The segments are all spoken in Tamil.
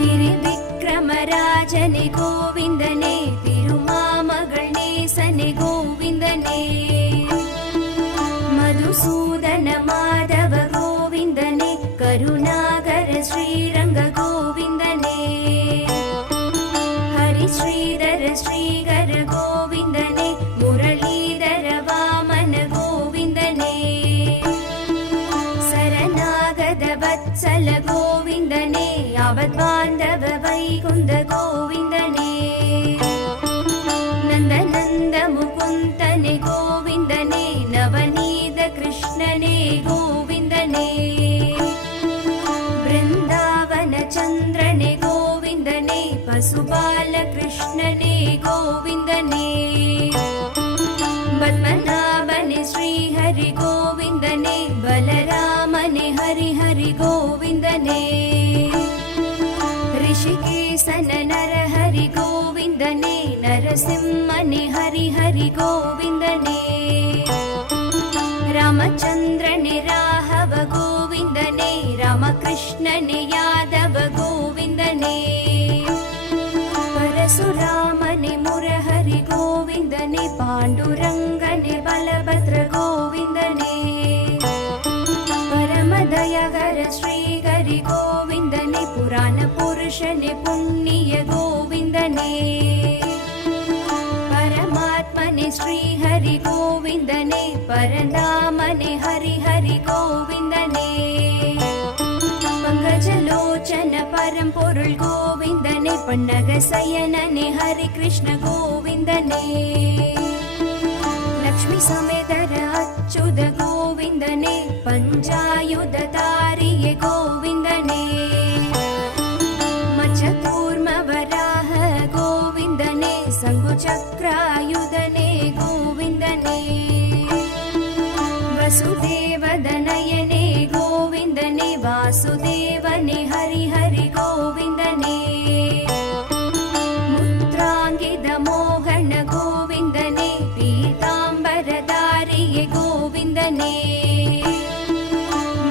திரிவிக்ரமராஜனே கோவிந்தனே, திருமாமகள் நேசனே கோவிந்தனே, மதுசூதன மாதவ கோவிந்தனே, கருணாகர ஸ்ரீரங்க கோவிந்தனே, ஹரி ஸ்ரீதர ஸ்ரீகர கோவிந்தனே, முரளீதர வாமன கோவிந்தனே, சரணாகத வத்சல கோவிந்தனே, அவத்பாந்தவ வைகுந்த கோவிந்தனே, நந்தநந்த முகுந்தனே கோவிந்தனே, நவநீத கிருஷ்ணனே கோவிந்தனே, பிருந்தாவன சந்திரனே கோவிந்தனே, பசுபால கிருஷ்ணனே கோவிந்தனே, பத்மநாபனே ஸ்ரீஹரி கோவிந்தனே, பலராமனே ஹரி ஹரி கோவிந்தனே, ரிஷிகேசன நரஹரி கோவிந்தனே, நரசிம்மனே ஹரி ஹரி கோவிந்தனே, ராமச்சந்திரனே ராഘவ கோவிந்தனே, ராமகிருஷ்ணனே யாதவ கோவிந்தனே, பரசுராமனே முரஹரி கோவிந்தனே, பாண்டுரங்கனே பலபத்ர கோவிந்தனே, பரமதயகர ஸ்ரீஹரி கோவிந்தனே, புராண புருஷனே புண்ணிய கோவிந்தனே, பரமாத்மனே ஸ்ரீஹரி கோவிந்தனே, பரந்தாமனே ஹரி ஹரி கோவிந்தனே, பங்கஜலோச்சன பரம்பொருள் கோவிந்தனே, பன்னக சயனனே ஹரி கிருஷ்ண கோவிந்தனே, லக்ஷ்மி சமேதர அச்சுத கோவிந்தனே, பஞ்சாயுத தாரிய கோவிந்தனே, மச்சகூர்ம வராஹ கோவிந்தனே, சங்கு சக்ராயுதனே கோவிந்தனே, வசுதேவதனயனே கோவிந்தனே, வாசுதேவனே ஹரி ஹரி கோவிந்தனே, முத்ராங்கித மோகன கோவிந்தனே, பீதாம்பரதாரிய கோவிந்தனே,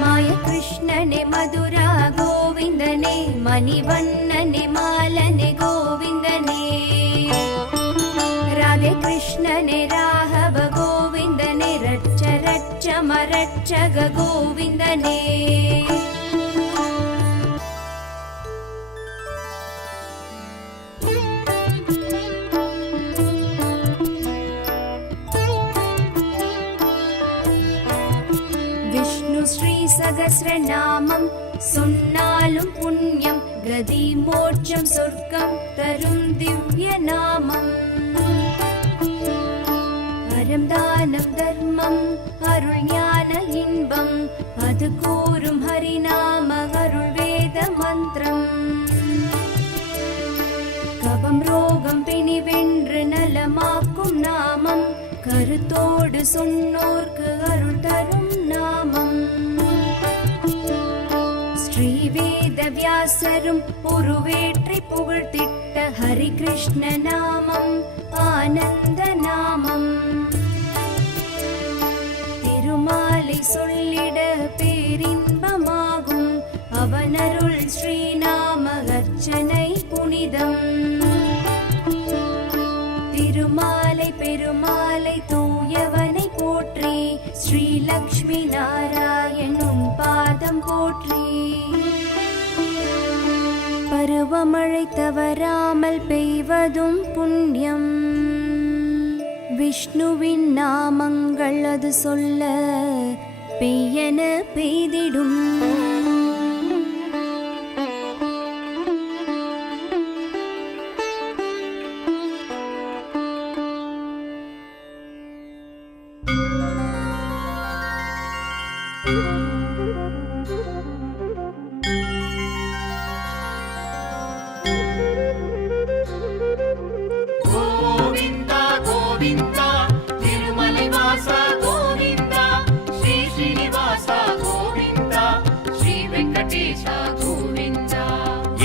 மாய கிருஷ்ணனே மதுரா கோவிந்தனே, மணிவண்ணனே மாலனே கோவிந்தனே, ராதே கிருஷ்ணனே ராഘவ கோவிந்தனே, ரட்ச ரட்ச மரட்சக கோவிந்தனே, விஷ்ணு ஸ்ரீ சகஸ்ரநாமம் சொன்னாலும் புண்ணியம், கதி மோட்சம் சொர்க்கம் தரும் திவ்ய நாமம், அறம் தானம் தர்மம் அருள் ஞான இன்பம், அது கூறும் ஹரிநாம அருள் வேத மந்திரம், கபம் ரோகம் பிணி வென்று நலமாக்கும் நாமம், கருத்தோடு சொன்னோர்க்கு அருள் தரும் நாமம், ஸ்ரீவேத வியாசரும் உருவேற்றி புகழ்த்திட்ட ஹரி கிருஷ்ண நாமம் ஆனந்த நாமம், திருமாலை சொல்லிட பேரின்பமாகும், அவனருள் ஸ்ரீநாம அர்ச்சனை புனிதம், திருமாலை பெருமாளை தூயவனை போற்றி, ஸ்ரீ லக்ஷ்மி நாராயணும் பாதம் போற்றி, பருவமழை தவறாமல் பெய்வதும் புண்ணியம், விஷ்ணுவின் நாமங்கள் அது சொல்ல பெய்யன பெய்திடும்,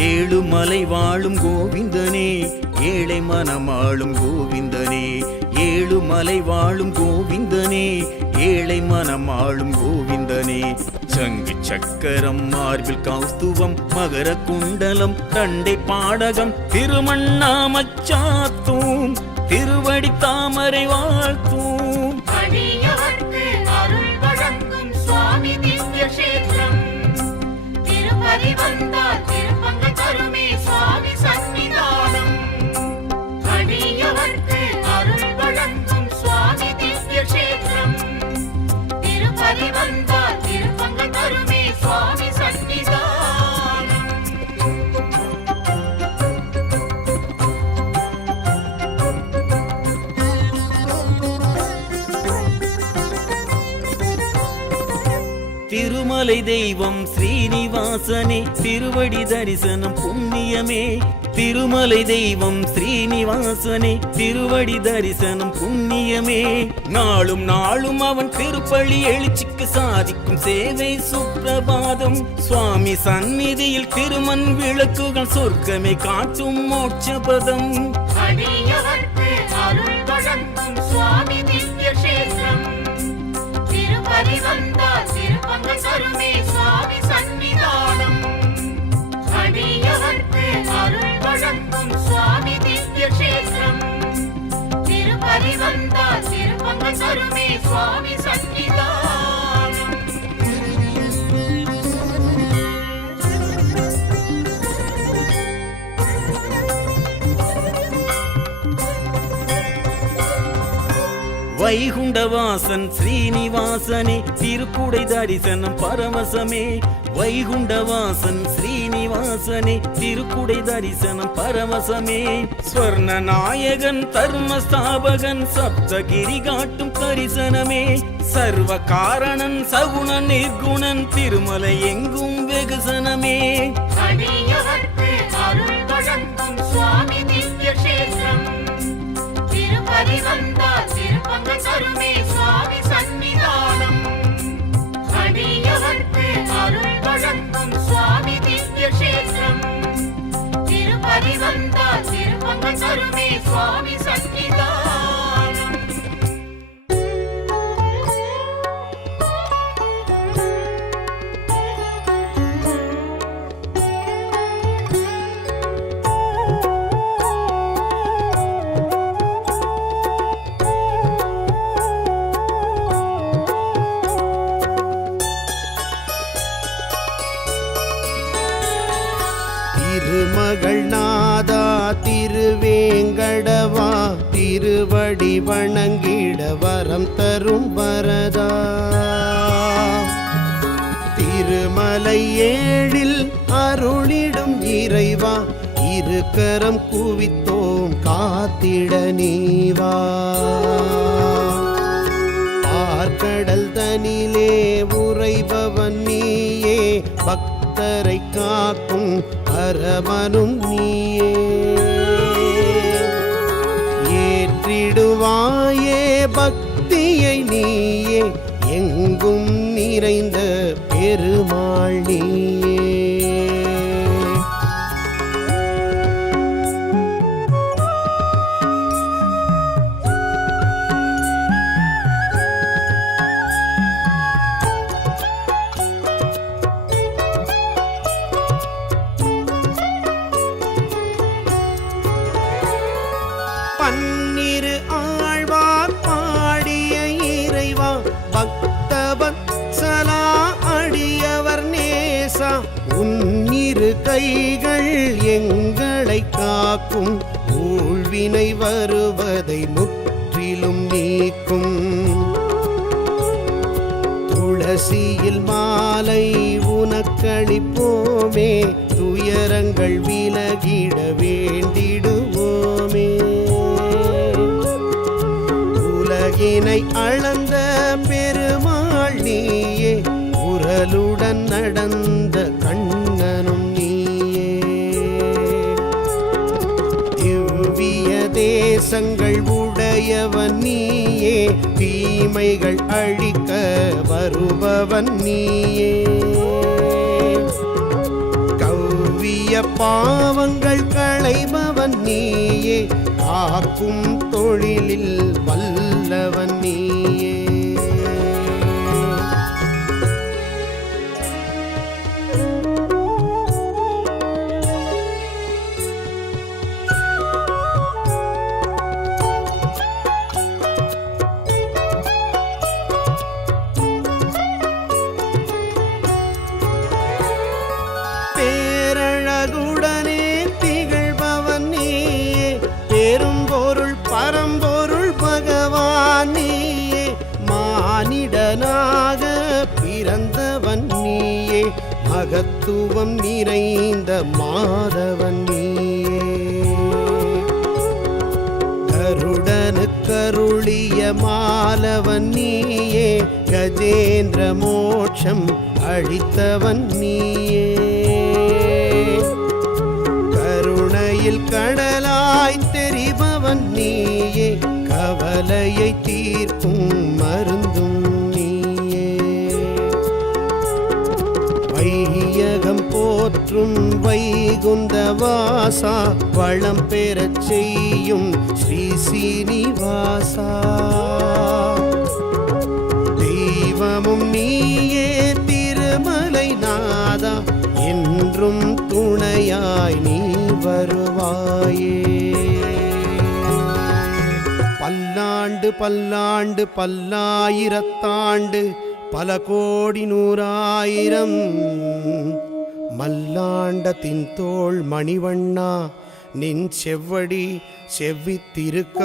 ஏழுமலை வாழும் கோவிந்தனே, ஏழை மனமாளும் கோவிந்தனே, ஏழுமலை வாழும் கோவிந்தனே, ஏழை மனமாளும் கோவிந்தனே, சங்கு சக்கரம் மார்பில் கௌஸ்துவம் மகர குண்டலம் தண்டை பாடகம் திருமண்ணாமச்சாத்தூம் திருவடி தாமரை வாழ்த்தூம் அடியவர்க்கு அருள் வழங்கும் சுவாமி திவ்ய கஷேத்திரம் திருப்பதி வந்தால் திருப்பங்க தருமே சுவாமி சன்னிதானம் அடியவர்க்கு அருள் வழங்கும் சுவாமி திவ்ய கஷேத்திரம் திருப்பதி வந்தால் திருப்பங்க தருமே சுவாமி சன்னிதானம் திருமலை தெய்வம் ஸ்ரீனிவாசனே திருவடி தரிசனம் புண்ணியமே திருமலை தெய்வம் ஸ்ரீனிவாசனே திருவடி தரிசனம் புண்ணியமே நாளும் நாளும் அவன் திருப்பள்ளி எழுச்சிக்கு சாதிக்கும் சேவை சுப்பிரபாதம் சுவாமி சந்நிதியில் திருமண் விளக்குகள் சொர்க்கமே காட்டும் மோட்சபதம் அடியவர்க்கு அருள் வழங்கும் சுவாமி திவ்ய கஷேத்திரம் திருப்பதி வந்தால் திருப்பங்க தருமே சுவாமி சன்னிதானம் அடியவர்க்கு அருள் வழங்கும் சுவாமி திவ்ய கஷேத்திரம் திருப்பதி வந்தால் திருப்பங்க தருமே சுவாமி சன்னிதானம் வைகுண்டவாசன் ஸ்ரீனிவாசனே திருக்குடை தரிசனம் பரவசமே வைகுண்டவாசன் ஸ்ரீனிவாசனே திருக்குடை தரிசனம் பரவசமே ஸ்வர்ண நாயகன் தர்மஸ்தாபகன் சப்தகிரி காட்டும் தரிசனமே சர்வ காரணன் சகுணன் நிர்குணன் திருமலை எங்கும் வெகுசனமே அடியவர்க்கு அருள் வழங்கும் சுவாமி திவ்ய கஷேத்திரம் திருப்பதி வந்தால் திருப்பங்க தருமே சுவாமி சன்னிதானம் அடியவர்க்கு அருள் வழங்கும் சுவாமி திவ்ய கஷேத்திரம் திருப்பதி வந்தால் திருப்பங்க தருமே சுவாமி சன்னிதானம் திருமகள் நாதா திருவேங்கடவா திருவடி வணங்கிட வரம் தரும் வரதா திருமலை ஏழில் அருளிடும் இறைவா இருக்கரம் குவித்தோம் காத்திட நீவா பார்க்கடல் தனிலே உறைபவன் நீயே பக்தரை காக்கும் அரவனும் நீயே ஏற்றிடுவாயே பக்தியை நீயே எங்கும் நிறைந்த பெருமாள் நீயே பன்னிரு ஆழ்வார் பாடிய இறைவா பக்தவத்சலா அடியவர் நேசா உன்னிரு கைகள் எங்களை காக்கும் ஊழ்வினை வருவதை முற்றிலும் நீக்கும் துளசியில் மாலை உனக்களிப்போமே துயரங்கள் விலகிட வேண்டிடுவோமே உலகினை அளந்த பெருமாள் நீயே உரலுடன் நடந்த கண்ணனும் நீயே திவ்ய தேசங்கள் உடையவன் நீயே தீமைகள் அழிக்க வருபவன் நீயே கவ்விய பாவங்கள் களைபவன் நீயே காக்கும் தொழிலில் வல்லவன் நீயே மகத்துவம் நிறைந்த மாதவன் நீயே. கருடனுக்கருளிய மாலவன் நீயே, கஜேந்திர மோட்சம் அளித்தவன் நீயே. கருணையில் கடலாய் தெரிபவன் நீயே, கவலையை தீர்க்கும் மருந்தும் நீயே. வையகம் போற்றும் வைகுந்த வாசா, வளம் பெறச் செய்யும் ஸ்ரீ சீனிவாசா. தெய்வமும் நீயே திருமலை நாதா, என்றும் துணையாய் நீ வருவாயே. பல்லாண்டு பல்லாண்டு பல்லாயிரத்தாண்டு பல கோடி நூறாயிரம் மல்லாண்டத்தின் தோள் மணிவண்ணா, நின் செவ்வடி செவ்வித்திருக்காப்பு.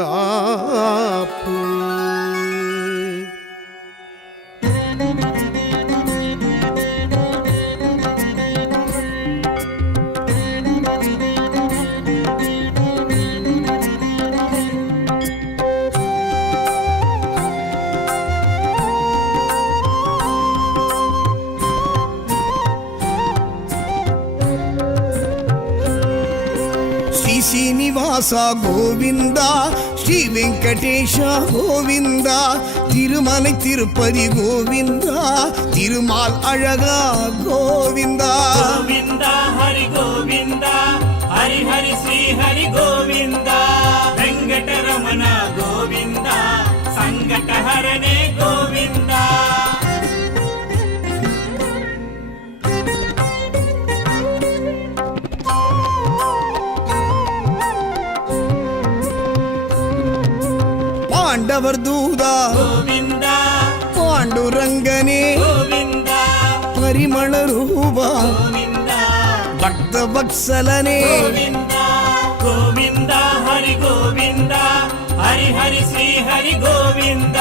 శ్రీనివాస గోవింద, శ్రీ వెంకటేశ గోవింద, తిరుమలై తిరుపతి గోవింద, తిరుమాల్ అழகா గోవింద. గోవింద హరి గోవింద, హరి హరి శ్రీ హరి గోవింద, వెంకటరమణ గోవింద, సంకటహరణే గోవింద. పాండవర్ దూదా గోవింద, పాండురంగనే గోవింద, పరిమళ రూప గోవింద, భక్త వత్సలనే గోవింద. గోవింద హరి గోవింద, హరి హరి శ్రీ హరి గోవింద,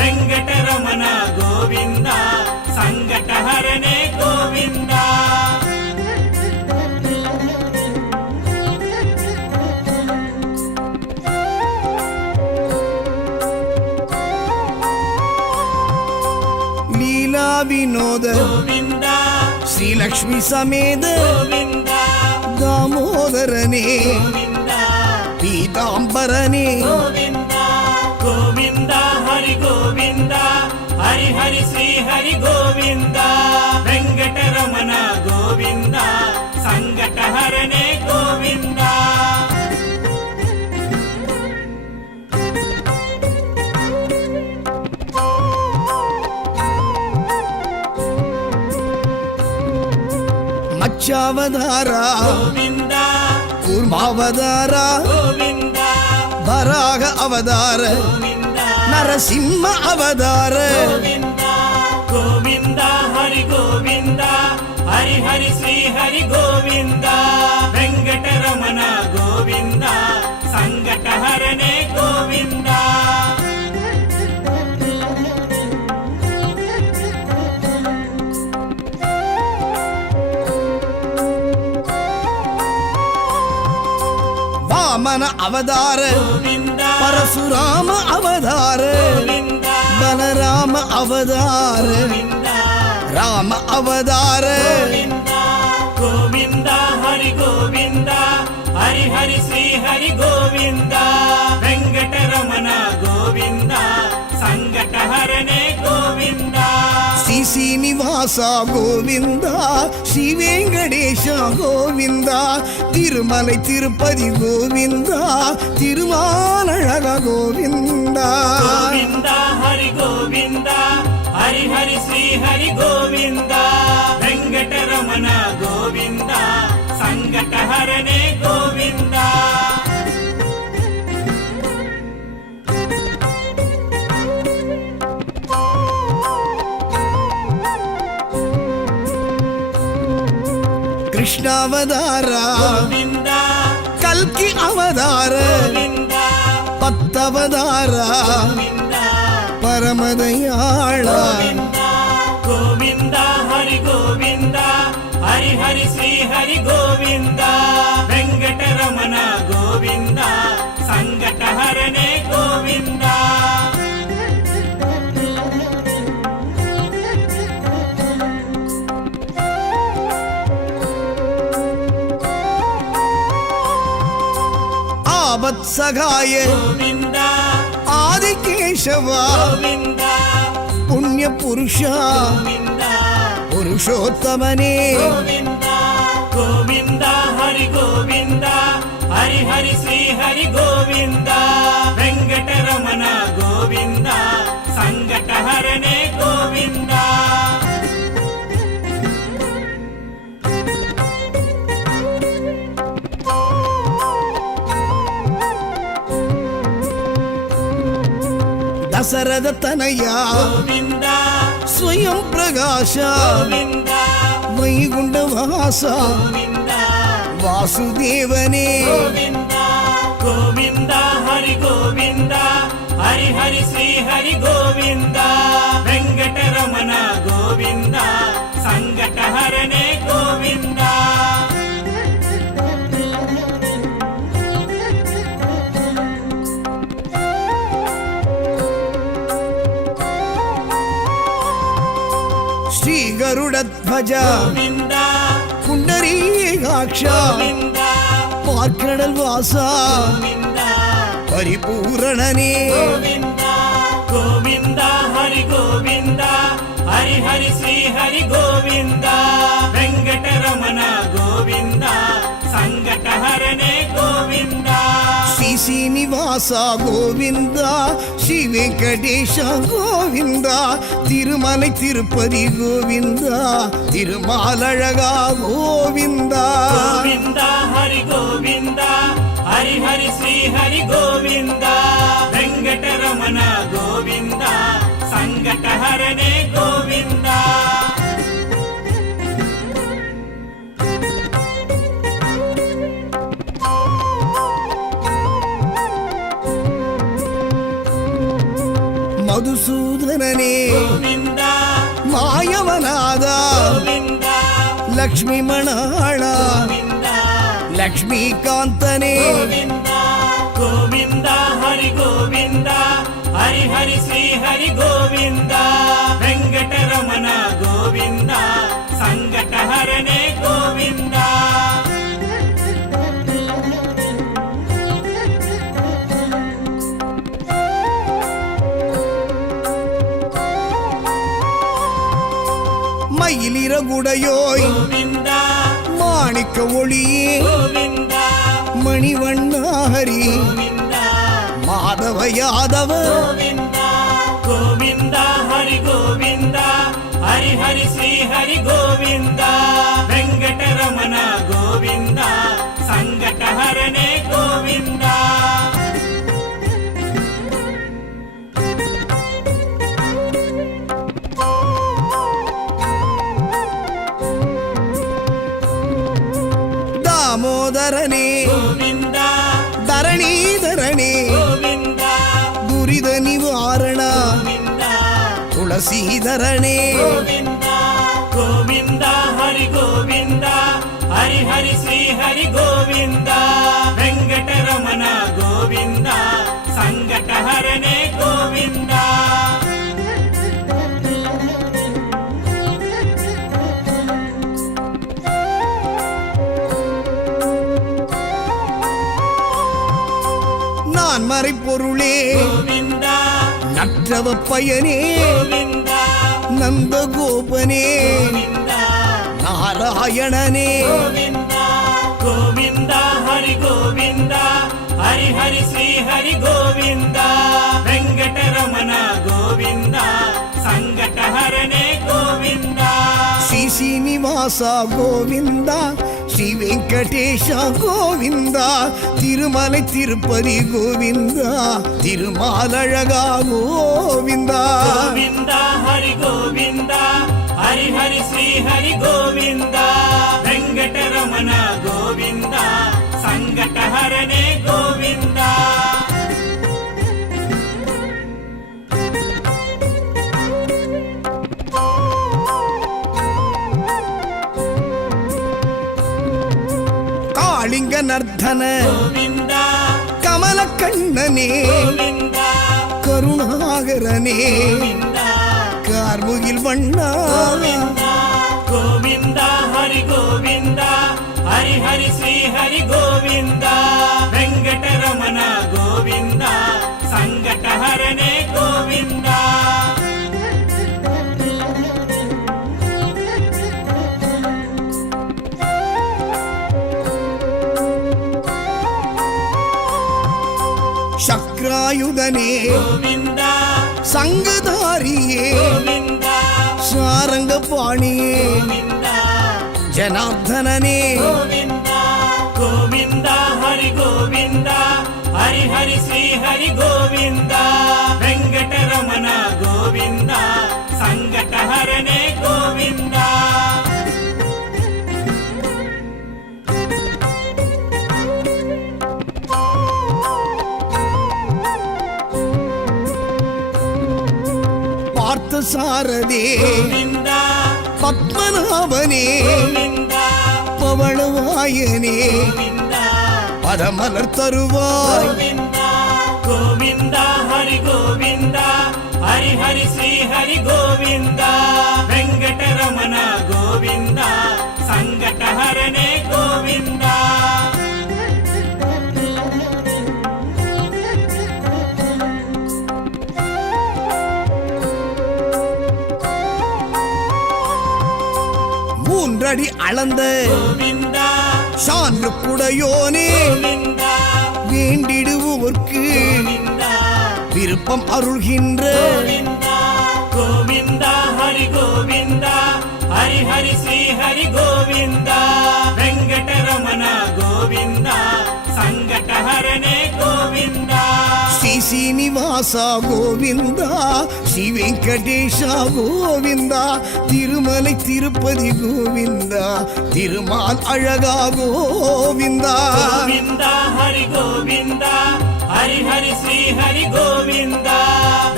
వెంకటరమణ గోవింద, సంకటహరణే గోవింద. లీలా వినోద గోవింద, శ్రీలక్ష్మి సమేత గోవింద, దామోదరనే గోవింద, పీతాంబరనే గోవింద. గోవింద హరి గోవింద, హరి హరి శ్రీ హరి గోవింద, వెంకటరమణ గోవింద, సంకటహరణే గోవింద. మత్స్యావతార గోవింద, కూర్మావతార గోవింద, వరాహ అవతార గోవింద, నరసింహ అవతార గోవింద. గోవింద హరి గోవింద, హరి హరి శ్రీ హరి గోవింద, వెంకటరమణ గోవింద, సంకటహరణే గోవింద. వామన అవతార గోవింద, పరశురామ అవతార గోవింద, బలరామ అవతార గోవింద, రామ అవతార గోవింద. గోవింద హరి గోవింద, హరి హరి శ్రీ హరి గోవింద, వెంకటరమణ గోవింద, సంకటహరణే గోవింద. శ్రీ శ్రీనివాస గోవింద, శ్రీ వెంకటేశ గోవింద, తిరుమలై తిరుపతి గోవింద, తిరుమాలழக గోవింద. గోవింద హరి గోవింద, హరి హరి శ్రీ హరి గోవింద, వెంకటరమణ గోవింద, సంకటహరణే గోవింద. కృష్ణావతార గోవింద, కల్కి అవతార గోవింద, పత్తవతార గోవింద, పరమదయాళ గోవింద. గోవింద హరి గోవింద, హరి గోవింద వెంకటరమణ గోవింద సంకటహరణే గోవింద ಆವತ್ಸಗಾಯ గోవింద ಆದಿಕೇಶವ గోవింద ಪುಣ್ಯ ಪುರುಷ గోవింద ಪುರುಷೋತ್ತಮನೇ గోవింద గోవింద హరి గోవింద హరి హరి శ్రీ హరి గోవింద వెంకటరమణ గోవింద సంకటహరణే గోవింద ದಸರದ ತನಯ గోవింద ಸ್ವಯಂ ಪ್ರಕಾಶ గోవింద ವೈಗುಂಡ ವಾಸ గోవింద ವಾಸುದೇವನೇ గోవింద గోవింద హరి గోవింద హరి హరి శ్రీ హరి గోవింద వెంకటరమణ గోవింద సంకటహరణే గోవింద ಶ್ರೀ ಗರುಡ ಧ್ವಜ గోవింద ಪುಂಡರೀಕಾಕ್ಷ గోవింద ಪಾರ್ಕಡಲ್ ವಾಸ గోవింద ಪರಿಪೂರಣನೇ గోవింద గోవింద హరి గోవింద హరి హరి శ్రీ హరి గోవింద వెంకటరమణ గోవింద సంకటహరణే గోవింద ಶ್ರೀ ಶ್ರೀನಿವಾಸ ಗೋವಿಂದ ಶ್ರೀ ವೆಂಕಟೇಶ ಗೋವಿಂದ ತಿರುಮಲೈ ತಿರುಪತಿ ಗೋವಿಂದ ತಿರುಮಾಲழகா ಗೋವಿಂದ గోవింద హరి గోవింద హరి హరి శ్రీ హరి గోవింద వెంకటరమణ గోవింద సంకటహరణే గోవింద ಮಧುಸೂದನನೇ గోవింద ಮಾಯವನಾದ గోవింద ಲಕ್ಷ್ಮೀ ಮಣಾಳ గోవింద ಲಕ್ಷ್ಮೀಕಾಂತನೇ గోవింద గోవింద హరి గోవింద హరి హరి శ్రీ హరి గోవింద వెంకటరమణ గోవింద సంకటహరణే గోవింద மயிலிறகுடையோய் గోవింద மாணிக்க ஒளியே గోవింద மணிவண்ண ஹரி గోవింద மாதவ யாதவ గోవింద గోవింద హరి గోవింద హరి హరి శ్రీ హరి గోవింద వెంకటరమణ గోవింద సంకటహరణే గోవింద దామోదరనే గోవింద ಧರಣೀಧರಣೆ గోవింద ದುರಿದ ನಿವಾರಣ గోవింద ತುಳಸೀಧರಣೆ గోవింద గోవింద హరి గోవింద హరి హరి శ్రీ హరి గోవింద వెంకటరమణ గోవింద సంకటహరణే గోవింద நான் மறைப்பொருளே గోవింద நற்றவ பயனே గోవింద நந்த கோபனே గోవింద நாராயணனே గోవింద గోవింద హరి గోవింద హరి హరి శ్రీ హరి గోవింద వెంకటరమణ గోవింద సంకటహరణే గోవింద ಶ್ರೀ ಶ್ರೀನಿವಾಸ ಗೋವಿಂದ ಶ್ರೀ ವೆಂಕಟೇಶ ಗೋವಿಂದ ತಿರುಮಲೈ ತಿರುಪತಿ ಗೋವಿಂದ ತಿರುಮಾಲழகா ಗೋವಿಂದ గోవింద హరి గోవింద హరి హరి శ్రీ హరి గోవింద వెంకటరమణ గోవింద సంకటహరణే గోవింద ஜனர்தன ಗೋವಿಂದ கமல கண்ணனே ಗೋವಿಂದ கருணாகரனே ಗೋವಿಂದ கார்முகில் வண்ணா ಗೋವಿಂದ ಹರಿ ಗೋವಿಂದ ಹರಿ ಹರಿ ಶ್ರೀ ಹರಿ ಗೋವಿಂದ ವೆಂಕಟರಮಣ ಗೋವಿಂದ ಸಂಕಟಹರನೇ ಗೋವಿಂದ சக்ராயுதனே ಗೋವಿಂದ சங்கதாரியே ಗೋವಿಂದ சாரங்க பாணியே ಗೋವಿಂದ ஜனார்தனனே ಗೋವಿಂದ ಗೋವಿಂದ ಹರಿ ಗೋವಿಂದ ಹರಿ ಹರಿ ಶ್ರೀ ಹರಿ ಗೋವಿಂದ ವೆಂಕಟರಮಣ ಗೋವಿಂದ ಸಂಕಟಹರನೇ ಗೋವಿಂದ பார்த்த சாரதே ಗೋವಿಂದ பத்மநாபனே ಗೋವಿಂದ பவளவாயனே ಗೋವಿಂದ பதமலர் தருவாய் ಗೋವಿಂದ ಗೋವಿಂದ ಹರಿ ಗೋವಿಂದ ಹರಿ ಹರಿ ಶ್ರೀ ಹರಿ ಗೋವಿಂದ ವೆಂಕಟರಮಣ ಗೋವಿಂದ ಸಂಕಟಹರನೇ ಗೋವಿಂದ மூன்றடி அளந்த ಗೋವಿಂದ சான்று குடையோனே ಗೋವಿಂದ வேண்டிடுவோர்க்கு ಗೋವಿಂದ விருப்பம் அருள்கின்ற ಗೋವಿಂದ ಗೋವಿಂದ ಹರಿ ಗೋವಿಂದ ಹರಿ ಹರಿ ಶ್ರೀ ಹರಿ ಗೋವಿಂದ ವೆಂಕಟರಮಣ ಗೋವಿಂದ ಸಂಕಟಹರನೇ ಗೋವಿಂದ ஸ்ரீ சீனிவாச கோவிந்தா ஸ்ரீ வெங்கடேஷ கோவிந்தா திருமலை திருப்பதி கோவிந்தா திருமால் அழகா கோவிந்தா ಗೋವಿಂದ ಹರಿ ಗೋವಿಂದ ಹರಿ ಹರಿ ಶ್ರೀ ಹರಿ ಗೋವಿಂದ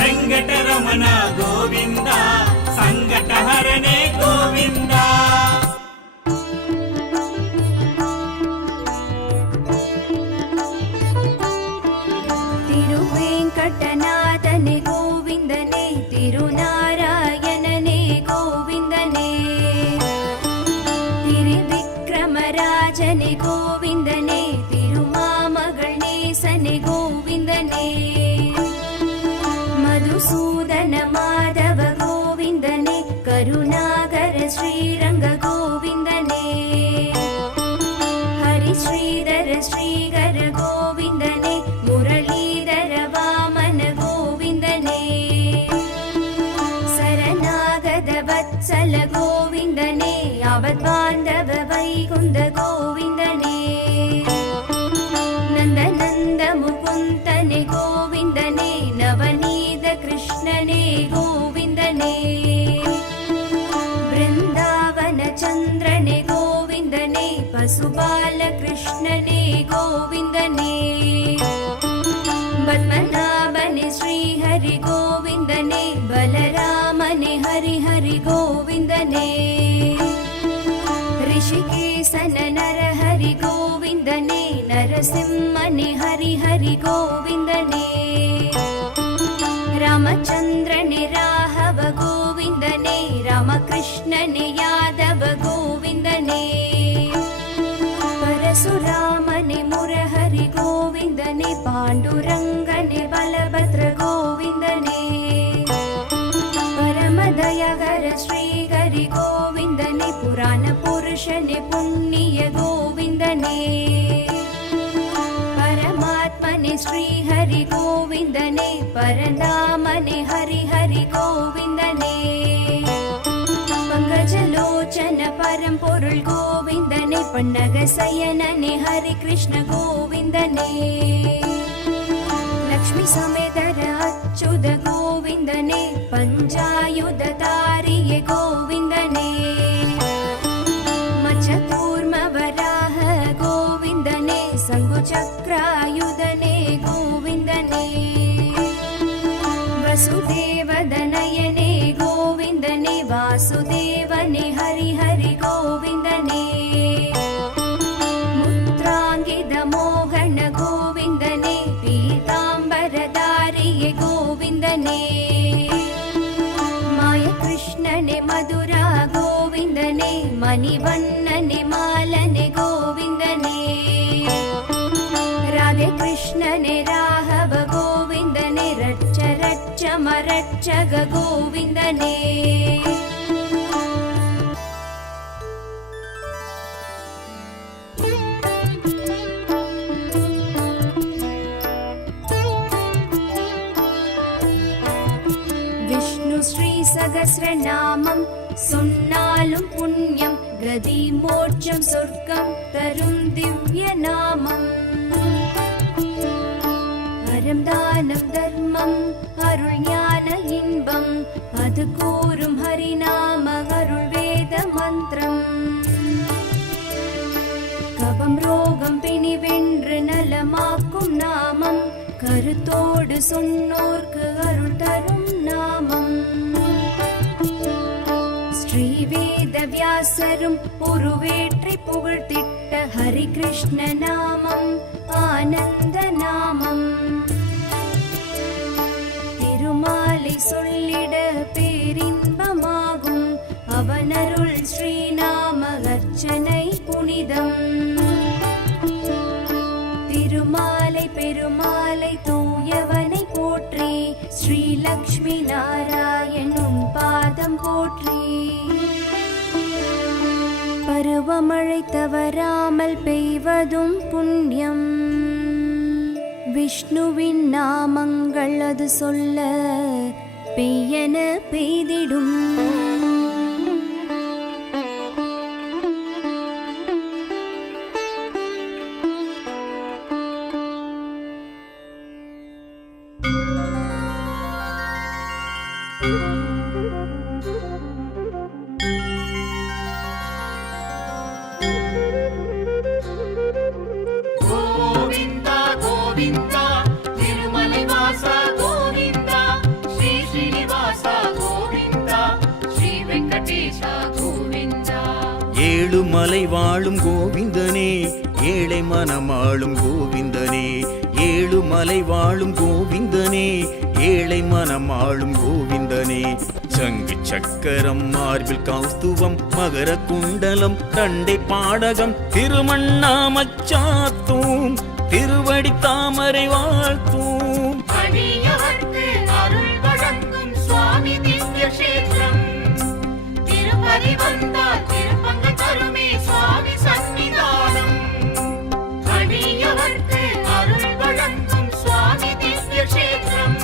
ವೆಂಕಟರಮಣ ಗೋವಿಂದ ಸಂಕಟಹರನೇ ಗೋವಿಂದ ತಿರುವೆಂಕಟನಾಥನೆ ಗೋವಿಂದನೇ ತಿರುನಾರಾಯಣನೇ ಗೋವಿಂದನೇ ತಿರುವಿಕ್ರಮರಾಜನೆ ಗೋವಿಂದನೇ ತಿರುಮಾಮಗಳೇಸನೆ ಗೋವಿಂದನೇ ಮಧುಸೂದನ ಮಾಧವ ಗೋವಿಂದನೇ ಕರುಣಾಕರ ಶ್ರೀರಂಗ ಗೋವಿಂದನೇ ಹರಿಶ್ರೀಧರ ಶ್ರೀಗರ ಗೋವಿಂದನೇ ಮುರಳೀಧರ ವಾಮನ ಗೋವಿಂದನೇ ಶರಣಾಗತ ವತ್ಸಲ ಗೋವಿಂದನೇ ಯಾವದ್ಬಾಂಧವ ವೈಗುಂದ ಗೋವಿಂದನೇ ನಂದನಂದ ಮುಕುಂದನೆ ಗೋವಿಂದನೇ ನವನೀತ ಕೃಷ್ಣನೇ ಗೋವಿಂದನೇ ಬೃಂದಾವನ ಚಂದ್ರನೇ ಗೋವಿಂದನೇ ಪಶುಪಾಲ ಕೃಷ್ಣನೇ ಗೋವಿಂದನೇ ಪದ್ಮನಾಭನೆ ಶ್ರೀ ಹರಿ ಗೋವಿಂದನೇ ಬಲರಾಮನೆ ಹರಿ ಹರಿ ಗೋವಿಂದನೇ ಋಷಿಕೇಶನ ನರ ಹರಿ ಗೋವಿಂದನೇ ನರಸಿಂಹನೆ ಹರಿ ಹರಿ ಗೋವಿಂದನೇ ರಾಮಚಂದ್ರನೆ ರಾಘವ ಗೋವಿಂದನೇ ರಾಮಕೃಷ್ಣನೆ ಯಾದವ ಗೋವಿಂದನೇ ಪರಶುರಾಮನೆ ಮುರಹರಿ ಗೋವಿಂದನೇ ಪಾಂಡುರಂಗನೆ ಬಲಭದ್ರ ಗೋವಿಂದನೇ ಪರಮದಯಗರ ಶ್ರೀಗರಿ ಗೋವಿಂದನೇ ಪುರಾಣ ಪುರುಷನೆ ಪುಣ್ಯ ಗೋವಿಂದನೇ ಪರಮಾತ್ಮನೆ ಶ್ರೀ ಹರಿ ಗೋವಿಂದನೇ ಪರನಾಮನೆ ಹರಿ ಹರಿ ಗೋವಿಂದನೇ ಪಂಕಜಲೋಚನ ಪರಂಪೊರುಳ್ ಗೋವಿಂದನೇ ಪನ್ನಗ ಸಯನನೆ ಹರಿ ಕೃಷ್ಣ ಗೋವಿಂದನೇ ಲಕ್ಷ್ಮೀ ಸಮೇತರ ಅಚ್ಯುತ ಗೋವಿಂದನೇ ಪಂಚಾಯುಧ ತಾರಿಯ ಗೋವಿಂದನೇ ಮಚ್ಚಕೂರ್ಮ ವರಾಹ ಗೋವಿಂದನೇ ಸಂಗುಚಕ್ರಾಯುಧನೇ ಗೋವಿಂದನೇ ವಸುದೇವದನಯನೇ ಗೋವಿಂದನೇ ವಾಸುದೇವನೇ ಹರಿ ಹರಿ ಗೋವಿಂದನೇ ಮುತ್ರಾಂಗಿ வேதமோகன கோவிந்தனே பீதாம்பரதாரியே கோவிந்தனே மாய கிருஷ்ணனே மதுரா கோவிந்தனே மணிவண்ணனே மாலனே கோவிந்தனே ராதே கிருஷ்ணனே ராகவ கோவிந்தனே ரட்ச ரட்ச மரட்சக கோவிந்தனே விஷ்ணு ஸ்ரீ சகஸ்ரநாமம் சொன்னாலும் புண்ணியம் கதி மோட்சம் சொர்க்கம் தரும் திவ்ய நாமம் அறம் தானம் தர்மம் அருள் ஞான இன்பம் அது கூறும் ஹரிநாம அருள் வேத மந்திரம் கபம் ரோகம் பிணி வென்று நலமாக்கும் நாமம் கருத்தோடு சொன்னோர்க்கு அருள் தரும் நாமம் ஸ்ரீ வேத வியாசரும் உருவேற்றி புகழ்த்திட்ட ஹரி கிருஷ்ண நாமம் ஆனந்த நாமம் திருமாலை சொல்லிட பேரின்பமாகும் அவனருள் ஸ்ரீநாம அர்ச்சனை புனிதம் திருமாலை பெருமாளை தூயவனை போற்றி ஸ்ரீ லக்ஷ்மி நாராயணன் பாதம் போற்றி பருவமழை தவறாமல் பெய்வதும் புண்ணியம் விஷ்ணுவின் நாமங்கள் அது சொல்ல பெய்யன பெய்திடும் கோவிந்தா கோவிந்தா திருமலை வாசா கோவிந்தா ஸ்ரீ ஸ்ரீனிவாசா கோவிந்தா ஸ்ரீ வெங்கடேஷா கோவிந்தா ஏழுமலை வாழும் கோவிந்தனே ஏழை மனமாளும் கோவிந்தனே ஏழுமலை வாழும் கோவிந்தனே ஏழை மனமாளும் கோவிந்தனே சங்கு சக்கரம் மார்பில் கௌஸ்துவம் மகர குண்டலம் தண்டை பாடகம் திருமண்ணாமச்சாத்தூம் திருவடி தாமரை வாழ்த்தூம் அடியவர்க்கு அருள் வழங்கும் சுவாமி திவ்ய கஷேத்திரம் திருப்பதி வந்தால் திருப்பங்க தருமே சுவாமி சன்னிதானம் அடியவர்க்கு அருள் வழங்கும் சுவாமி திவ்ய கஷேத்திரம்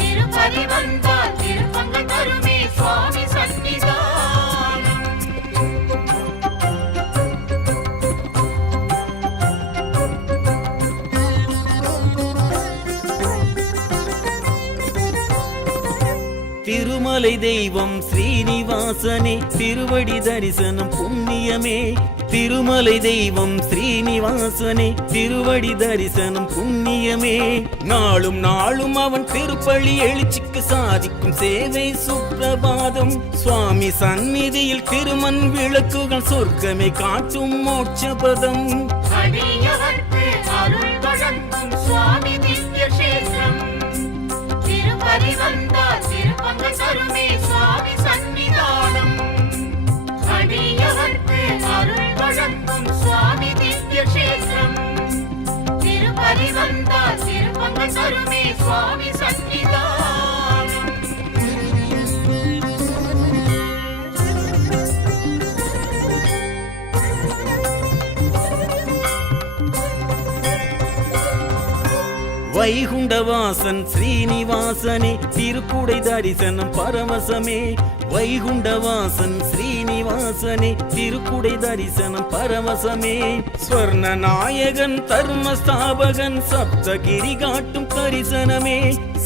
திருப்பதி வந்தால் திருப்பங்க தருமே சுவாமி சன்னிதானம் திருமலை தெய்வம் ஸ்ரீனிவாசனே திருவடி தரிசனம் புண்ணியமே திருமலை தெய்வம் ஸ்ரீனிவாசனே திருவடி தரிசனம் புண்ணியமே நாளும் நாளும் அவன் திருப்பள்ளி எழுச்சிக்கு சாதிக்கும் சேவை சுப்பிரபாதம் சுவாமி சந்நிதியில் திருமண் விளக்குகள் சொர்க்கமே காட்டும் மோட்சபதம் அடியவர்க்கு அருள் வழங்கும் சுவாமி திவ்ய கஷேத்திரம் திருப்பதி வந்தால் திருப்பங்க தருமே சுவாமி சன்னிதானம் அடியவர்க்கு அருள் வழங்கும் சுவாமி திவ்ய கஷேத்திரம் திருப்பதி வந்தால் திருப்பங்க தருமே சுவாமி சன்னிதானம் வைகுண்டவாசன் ஸ்ரீனிவாசனே திருக்குடை தரிசனம் பரவசமே வைகுண்டவாசன் ஸ்ரீனிவாசனே திருக்குடை தரிசனம் பரவசமே ஸ்வர்ண நாயகன் தர்மஸ்தாபகன் சப்தகிரி காட்டும் தரிசனமே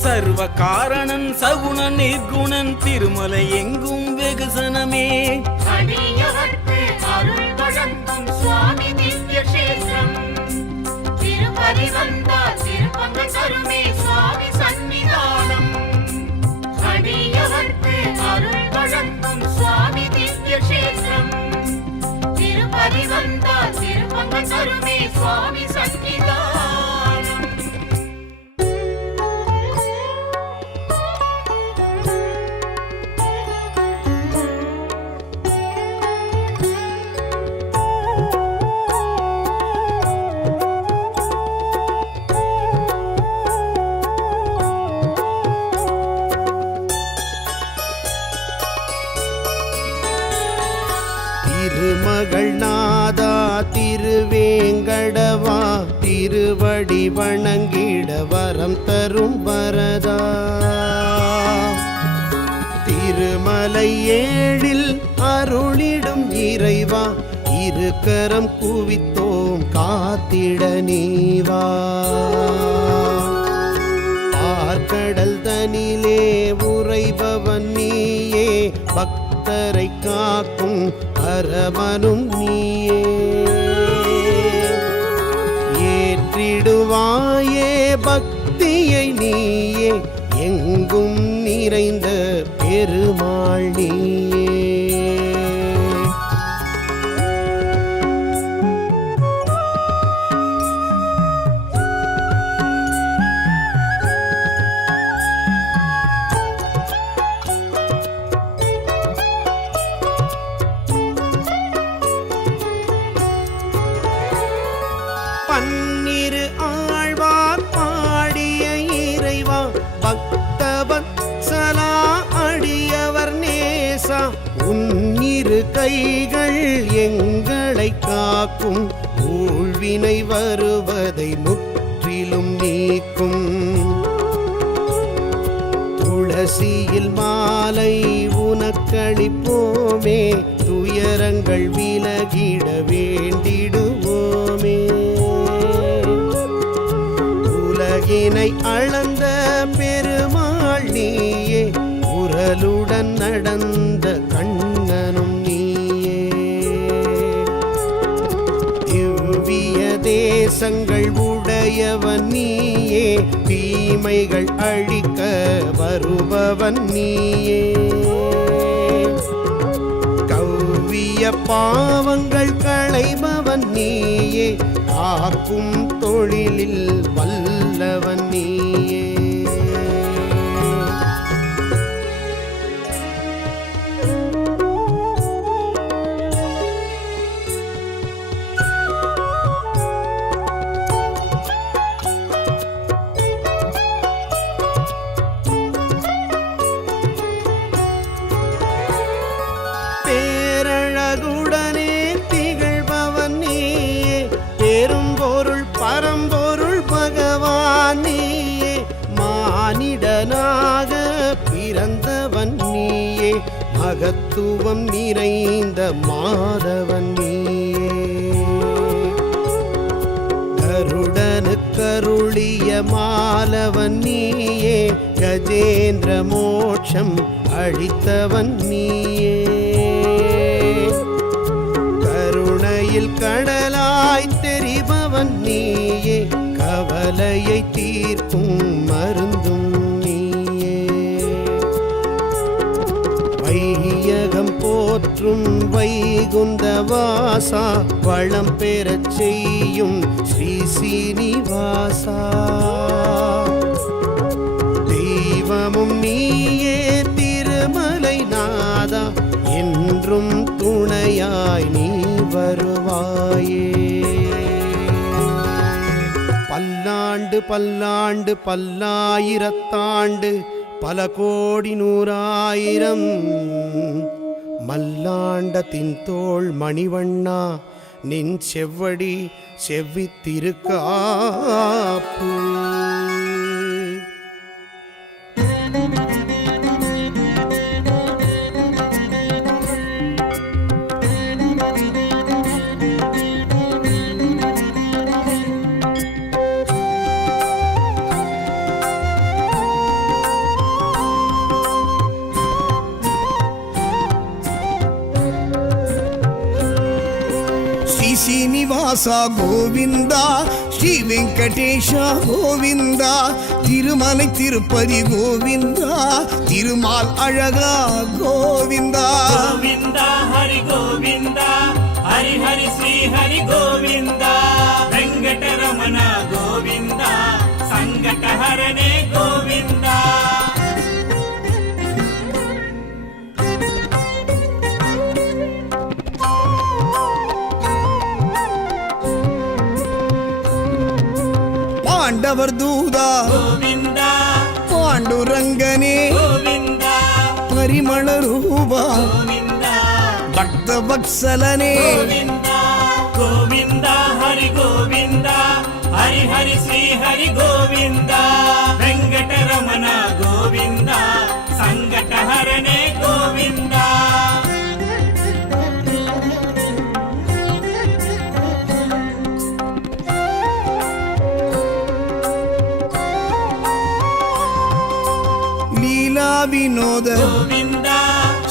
சர்வ காரணன் சகுண நிர்குணன் திருமலை எங்கும் வெகுசனமே அடியவர்க்கு அருள் வழங்கும் சுவாமி திவ்ய கஷேத்திரம் திருப்பதி வந்தால் திருப்பங்க தருமே சுவாமி சன்னிதானம் அடியவர்க்கு அருள் வழங்கும் சுவாமி திவ்ய கஷேத்திரம் திருப்பதி வந்தால் திருப்பங்க திருப்பங்கள் தருமே சுவாமி சன்னிதானம். திருமகள் நாதா திருவேங்கடவா திருவடி வணங்கிட வரம் தரும் வரதா திருமலை ஏழில் அருளிடும் இறைவா இருக்கரம் குவித்தோம் காத்திட நீவா ஆர்கடல் தனிலே உறைபவன் நீயே பக்தரை காக்கும் அரவனும் நீயே ஏற்றிடுவாயே பக்தியை நீயே எங்கும் நிறைந்த பெருமாள் நீயே பன்னிரு ஆழ்வார் பாடிய இறைவா பக்தவத்சலா அடியவர் நேசா உன்னிரு கைகள் எங்களை காக்கும் ஊழ்வினை வருவதை முற்றிலும் நீக்கும் துளசியில் மாலை உனக்களிப்போமே துயரங்கள் விலகிட வேண்டிடுவோமே உலகினை அளந்த பெருமாள் நீயே உரலுடன் நடந்த கண்ணனும் நீயே திவ்விய தேசங்கள் உடையவன் நீயே தீமைகள் அழிக்க வருபவன் நீயே கவ்விய பாவங்கள் களைபவன் நீயே காக்கும் தொழிலில் வல்லவன் நீயே பேரழகுடனே திகழ்பவன் நீயே பெரும்பொருள் பரம்பொருள் பகவான் நீயே மானிடனாக பிறந்தவன் நீயே மகத்துவம் நிறைந்த மாதவன் நீயே கருடனுக்கருளிய மாலவன் நீயே கஜேந்திர மோட்சம் அளித்தவன் நீயே கருணையில் கடலாய் தெரிபவன் நீயே கவலையை தீர்க்கும் மருந்தும் நீயே வையகம் போற்றும் வைகுந்த வாசா வளம் பெறச் செய்யும் ஸ்ரீ சீனிவாசா தெய்வமும் நீயே திருமலை நாதா என்றும் துணையாய் நீ வருவாயே பல்லாண்டு பல்லாண்டு பல்லாயிரத்தாண்டு பல கோடி நூறாயிரம் மல்லாண்டத்தின் தோள் மணிவண்ணா நின் செவ்வடி செவ்வித்திருக்காப்பு శ్రీనివాస గోవింద శ్రీ వెంకటేశ గోవింద తిరుమలై తిరుపతి గోవింద తిరుమాల్ అழகா గోవింద గోవింద హరి గోవింద హరి హరి శ్రీ హరి గోవింద వెంకటరమణ గోవింద సంకటహరణే గోవింద ಪಾಂಡವರ್ ದೂದ గోవింద ಪಾಂಡುರಂಗನೇ గోవింద ಪರಿಮಳ ರೂಪ గోవింద ಭಕ್ತ ವತ್ಸಲನೇ గోవింద గోవింద హరి గోవింద హరి హరి శ్రీ హరి గోవింద వెంకటరమణ గోవింద సంకటహరణే గోవింద ಲೀಲಾ ವಿನೋದ గోవింద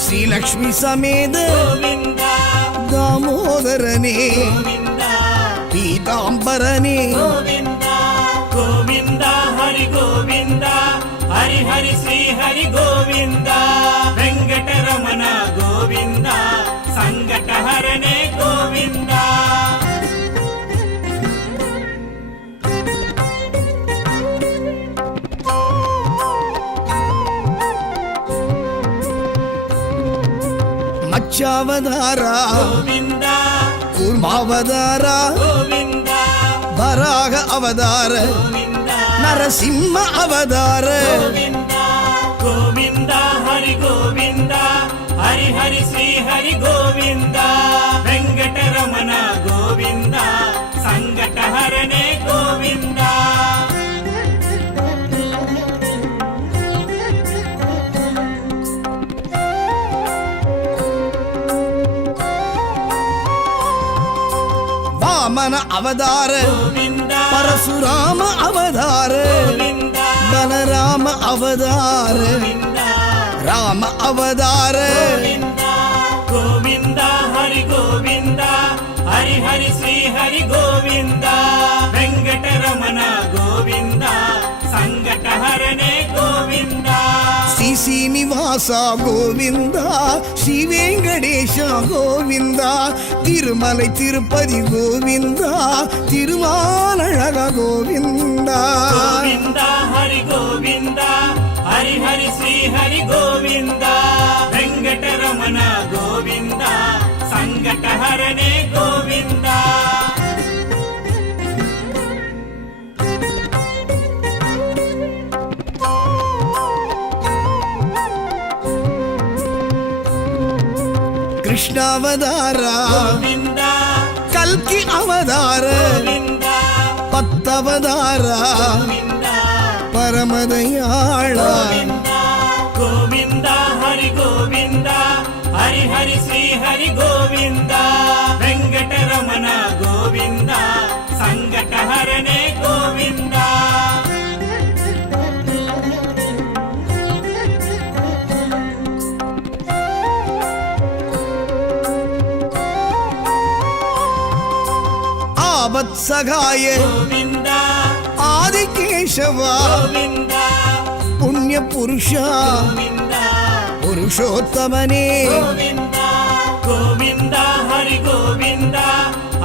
ಶ್ರೀಲಕ್ಷ್ಮಿ ಸಮೇತ గోవింద ದಾಮೋದರನೇ గోవింద ಪೀತಾಂಬರನೇ గోవింద గోవింద హరి గోవింద హరి హరి శ్రీ హరి గోవింద వెంకటరమణ గోవింద సంకటహరణే గోవింద ಮಚ್ಚಾವತಾರ గోవింద ಕೂರ್ಮಾವತಾರ గోవింద ವರಾಹ ಅವತಾರ గోవింద ನರಸಿಂಹ ಅವತಾರ గోవింద గోవింద హరి గోవింద హరి హరి శ్రీ హరి గోవింద వెంకటరమణ గోవింద సంకటహరణే గోవింద ವಾಮನ ಅವತಾರ గోవింద ಪರಶುರಾಮ ಅವತಾರ గోవింద ಬಲರಾಮ ಅವತಾರ గోవింద ರಾಮ ಅವತಾರ గోవింద గోవింద హరి గోవింద హరి హరి శ్రీ హరి గోవింద వెంకటరమణ గోవింద సంకటహరణే గోవింద ಶ್ರೀ ಶ್ರೀನಿವಾಸ ಗೋವಿಂದ ಶ್ರೀ ವೆಂಕಟೇಶ ಗೋವಿಂದ ತಿರುಮಲೈ ತಿರುಪತಿ ಗೋವಿಂದ ತಿರುಮಾಲಳಗ ಗೋವಿಂದ గోవింద హరి గోవింద హరి హరి శ్రీ హరి గోవింద వెంకటరమణ గోవింద సంకటహరణే గోవింద ಕೃಷ್ಣಾವತಾರ గోవింద ಕಲ್ಕಿ ಅವತಾರ గోవింద ಪತ್ತವತಾರ గోవింద ಪರಮದಯಾಳ గోవింద హరి గోవింద హరి హరి శ్రీ హరి గోవింద వెంకటరమణ గోవింద సంకటహరణే గోవింద ಆವತ್ಸಗಾಯ గోవింద ಆದಿಕೇಶವ గోవింద ಪುಣ್ಯ ಪುರುಷ గోవింద ಪುರುಷೋತ್ತಮನೇ గోవింద గోవింద హరి గోవింద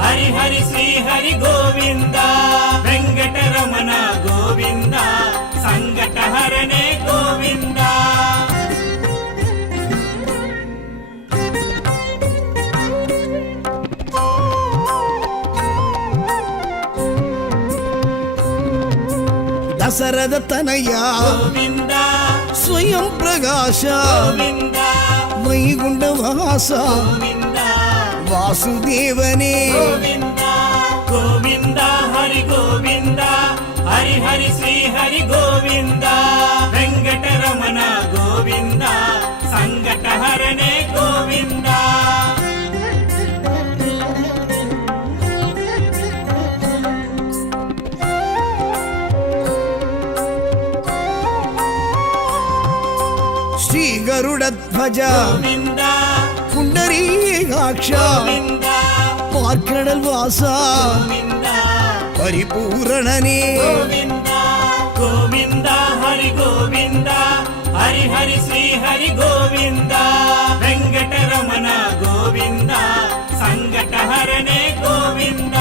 హరి హరి శ్రీ హరి గోవింద వెంకటరమణ గోవింద సంకటహరణే గోవింద ದಸರದ ತನಯ గోవింద ಸ್ವಯಂ ಪ್ರಕಾಶ గోవింద ವೈಗುಂಡ ವಾಸ గోవింద ವಾಸುದೇವನೇ గోవింద గోవింద హరి గోవింద హరి హరి శ్రీ హరి గోవింద వెంకటరమణ గోవింద సంకటహరణే గోవింద ಶ್ರೀ ಗರುಡ ಧ್ವಜ గోవింద ಪುಂಡರೀಕಾಕ್ಷ గోవింద ಪಾರ್ಕಡಲ್ ವಾಸ గోవింద ಪರಿಪೂರಣನೇ గోవింద గోవింద హరి గోవింద ಹರಿ ಹರಿ ಶ್ರೀ ಹರಿ ಗೋವಿಂದ ವೆಂಕಟರಮಣ ಗೋವಿಂದ ಸಂಕಟಹರನೇ ಗೋವಿಂದ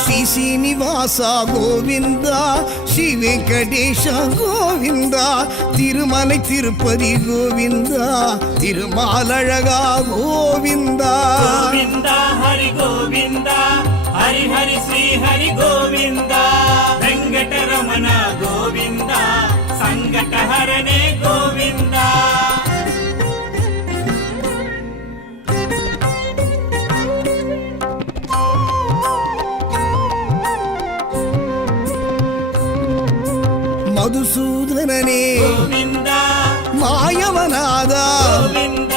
ಶ್ರೀ ಶ್ರೀನಿವಾಸ ಗೋವಿಂದ ಶ್ರೀ ವೆಂಕಟೇಶ ಗೋವಿಂದ ತಿರುಮலை ತಿರುಪತಿ ಗೋವಿಂದ ತಿರುಮಾಲழகா ಗೋವಿಂದ ಗೋವಿಂದ ಹರಿ ಗೋವಿಂದ ಹರಿ ಹರಿ ಶ್ರೀ ಹರಿ ಗೋವಿಂದ ವೆಂಕಟರಮಣ ಗೋವಿಂದ ಸಂಕಟಹರನೇ ಗೋವಿಂದ ಮಧುಸೂದನನೇ ಗೋವಿಂದ ಮಾಯವನಾದ ಗೋವಿಂದ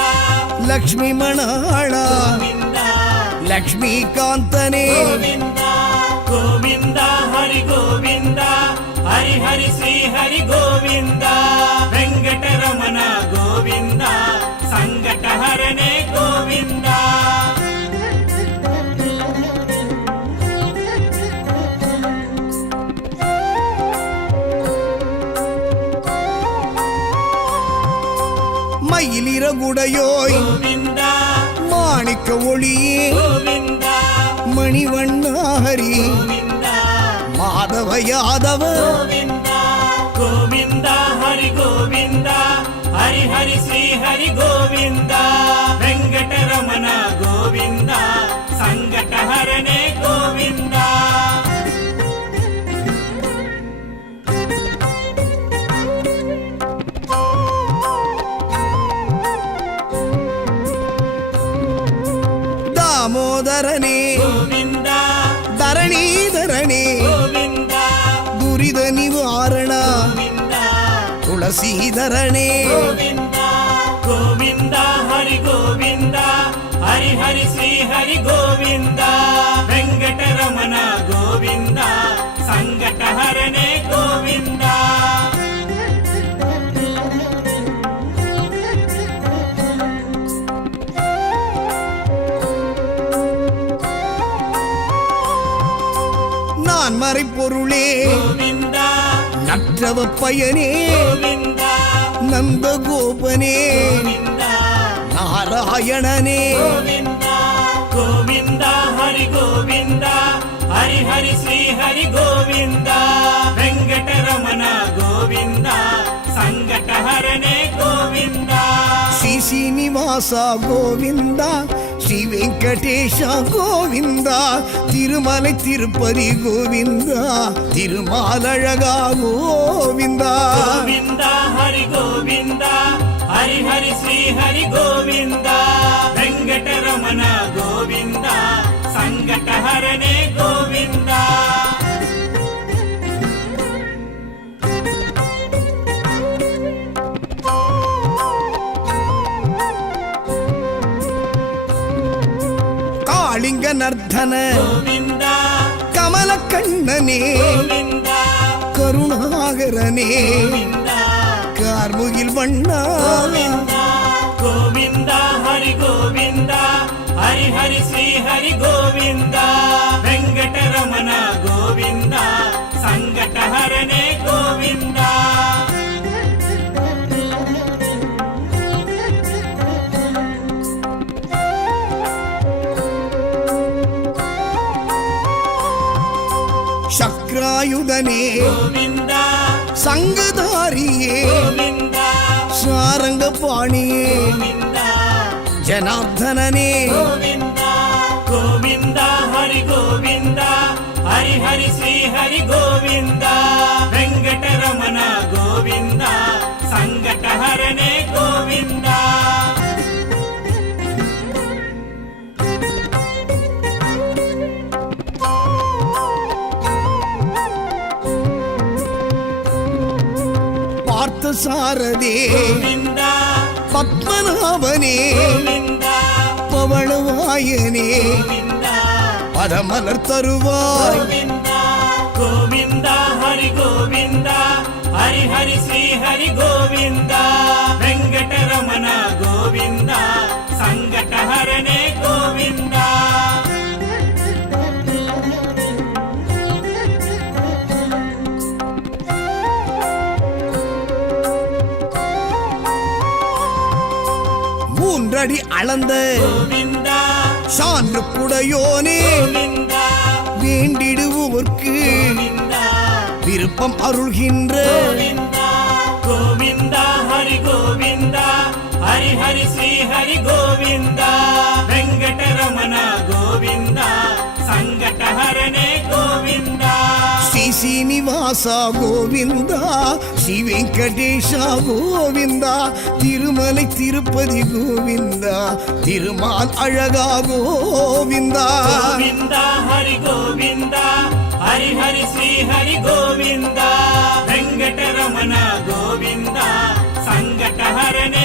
ಲಕ್ಷ್ಮೀ ಮಣಾಳ ಗೋವಿಂದ ಲಕ್ಷ್ಮೀಕಾಂತನೇ ಗೋವಿಂದ ಗೋವಿಂದ ಹರಿ ಗೋವಿಂದ ಹರಿ ಹರಿ ಶ್ರೀ ಹರಿ ಗೋವಿಂದ ವೆಂಕಟರಮಣ ಗೋವಿಂದ ಸಂಕಟಹರನೇ ಗೋವಿಂದ மயிலிறகுடையோய் ಗೋವಿಂದ மாணிக்க ஒளியே ಗೋವಿಂದ மணிவண்ண ஹரி ಗೋವಿಂದ மாதவ யாதவ ಗೋವಿಂದ ಗೋವಿಂದ ಹರಿ ಗೋವಿಂದ ಹರಿ ಹರಿ ಶ್ರೀ ಹರಿ ಗೋವಿಂದ ವೆಂಕಟರಮಣ ಗೋವಿಂದ ಸಂಕಟಹರನೇ ಗೋವಿಂದ தாமோதரனே ಗೋವಿಂದ தரணீதரனே ಗೋವಿಂದ துரித நிவாரண ಗೋವಿಂದ துளசீதரனே ಗೋವಿಂದ ಗೋವಿಂದ ಹರಿ ಗೋವಿಂದ ಹರಿ ಹರಿ ಶ್ರೀ ಹರಿ ಗೋವಿಂದ ವೆಂಕಟರಮಣ ಗೋವಿಂದ ಸಂಕಟಹರನೇ ಗೋವಿಂದ நான் மறைப்பொருளே ಗೋವಿಂದ நற்றவ பயனே ಗೋವಿಂದ நந்தகோபனே ಗೋವಿಂದ நாராயணனே ಗೋವಿಂದ ಗೋವಿಂದ ಹರಿ ಗೋವಿಂದ ಹರಿ ಹರಿ ಶ್ರೀ ಹರಿ ಗೋವಿಂದ ವೆಂಕಟರಮಣ ಗೋವಿಂದ ಸಂಕಟಹರನೇ ಗೋವಿಂದ ಶ್ರೀ ಶ್ರೀನಿವಾಸ ಗೋವಿಂದ ಶ್ರೀ ವೆಂಕಟೇಶ ಗೋವಿಂದ ತಿರುಮலை ತಿರುಪತಿ ಗೋವಿಂದ ತಿರುಮಾಲழகா ಗೋವಿಂದ ಗೋವಿಂದ ಹರಿ ಗೋವಿಂದ ಹರಿ ಹರಿ ಶ್ರೀ ಹರಿ ಗೋವಿಂದ ವೆಂಕಟರಮಣ ಗೋವಿಂದ ಸಂಕಟಹರನೇ ಗೋವಿಂದ ಕಾಳಿಂಗ ನರ್ಧನ ಗೋವಿಂದ ಕಮಲ ಕಣ್ಣನೇ ಗೋವಿಂದ ಕರುಣಾಗರನೇ ಗೋವಿಂದ ಕಾರ್ಮುಗಿಲ್ ಬಣ್ಣ ಗೋವಿಂದ ಗೋವಿಂದ ಹರಿ ಗೋವಿಂದ ಹರಿ ಹರಿ ಶ್ರೀ ಹರಿ ಗೋವಿಂದ ವೆಂಕಟರಮಣ ಗೋವಿಂದ ಸಂಕಟಹರನೇ ಗೋವಿಂದ ಶಕ್ರಾಯುಧನೇ ಗೋವಿಂದ ಸಂಗಧಾರಿಯೇ ಗೋವಿಂದ ಸಾರಂಗ ಪಾಣಿಯೇ ಗೋವಿಂದ ಜನಾರ್ದನನೇ ಗೋವಿಂದ ಗೋವಿಂದ ಹರಿ ಗೋವಿಂದ ಹರಿ ಹರಿ ಶ್ರೀ ಹರಿ ಗೋವಿಂದ ವೆಂಕಟರಮಣ ಗೋವಿಂದ ಸಂಕಟಹರನೇ ಗೋವಿಂದ பார்த்தசாரதே ಗೋವಿಂದ பத்மநாபனே ಗೋವಿಂದ பவளவாயனே ಗೋವಿಂದ பதமலர் தருவாய் ಗೋವಿಂದ ಗೋವಿಂದ ಹರಿ ಗೋವಿಂದ ಹರಿ ಹರಿ ಶ್ರೀ ಹರಿ ಗೋವಿಂದ ವೆಂಕಟರಮಣ ಗೋವಿಂದ ಸಂಕಟಹರನೇ ಗೋವಿಂದ அடி அளந்த கோவிந்தா சான்று குடையோனே கோவிந்தா வேண்டிடுவோர்க்கு கோவிந்தா விருப்பம் அருள்கின்ற கோவிந்தா கோவிந்தா ஹரி கோவிந்தா ஹரி ஹரி ஸ்ரீ ஹரி கோவிந்தா வெங்கடரமண கோவிந்தா சங்கடஹரணே கோவிந்தா శ్రీ శ్రీనివాస గోవింద శ్రీ వెంకటేశ గోవింద తిరుమలై తిరుపతి గోవింద తిరుమాల్ అழகா గోవింద கோவிந்தா ஹரி கோவிந்தா ஹரி ஹரி ஸ்ரீ ஹரி கோவிந்தா வெங்கடரமண கோவிந்தா சங்கடஹரணே